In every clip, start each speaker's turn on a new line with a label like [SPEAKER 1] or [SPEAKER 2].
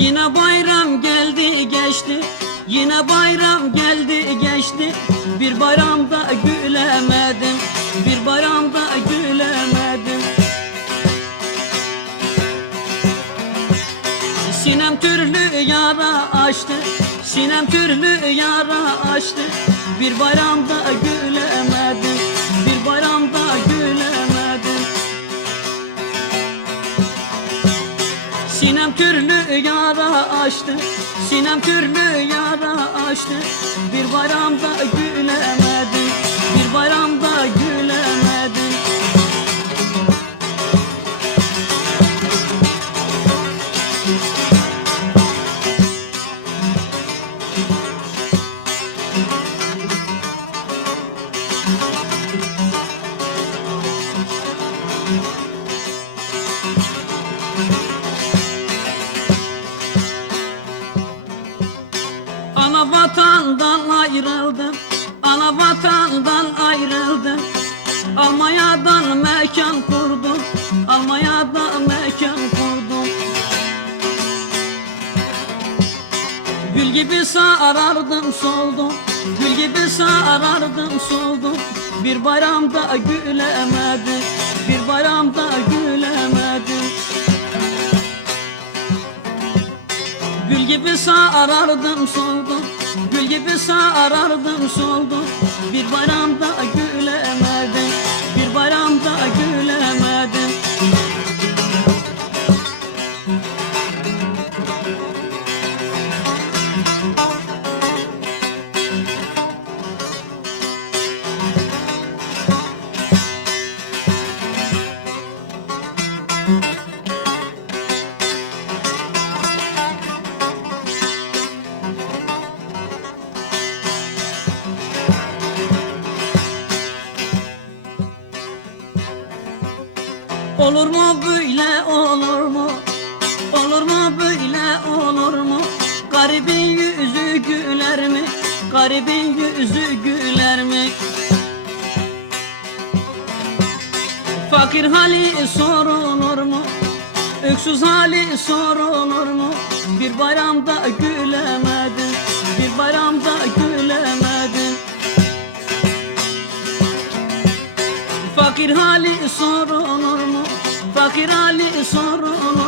[SPEAKER 1] Yine bayram geldi geçti. Yine bayram geldi geçti. Bir bayramda gülemedim. Bir bayramda gülemedim. Sinem türlü yara açtı. Sinem türlü yara açtı. Bir bayramda gülemedim. Sinem türlü yara açtı. Sinem türlü yara açtı. Bir bayramda gülemedim Bir bayramda gülemedim ayrıldım. Ana vatandan ayrıldım. Almanya'dan mekan kurdum. Almanya'dan mekan kurdum. Gül gibi sarardım soldum. Gül gibi sarardım soldum. Bir bayramda gülemedim. Bir bayramda gülemedim. Gül gibi sarardım soldum Gül gibi sarardım soldum. Bir bayramda Olur mu böyle olur mu? Olur mu böyle olur mu? Garibin yüzü güler mi? Garibin yüzü güler mi? Fakir hali sorulur mu? Öksüz hali sorulur mu? Bir bayramda gülemedim Bir bayramda gülemedim Fakir hali sorulur? Fakir hali sorulur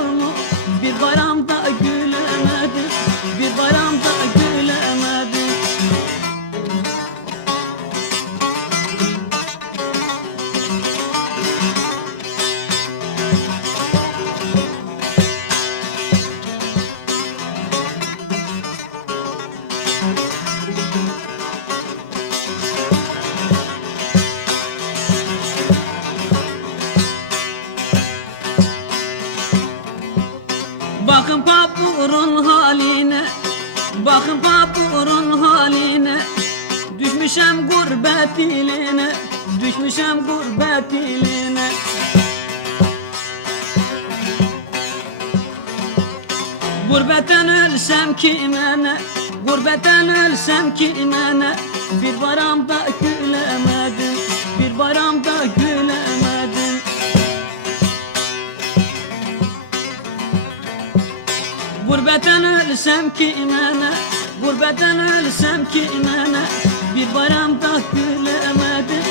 [SPEAKER 1] Bakın papurun haline Bakın papurun haline. Düşmüşem gurbet iline Düşmüşem gurbet iline. Gurbetten ölsem kime ne Gurbetten ölsem kime ne Bir bayramda gülemedim Bir bayramda gülemedim Gurbeten ölsem ki imene Gurbeten ölsem ki imene Bir bayram tak gülemedim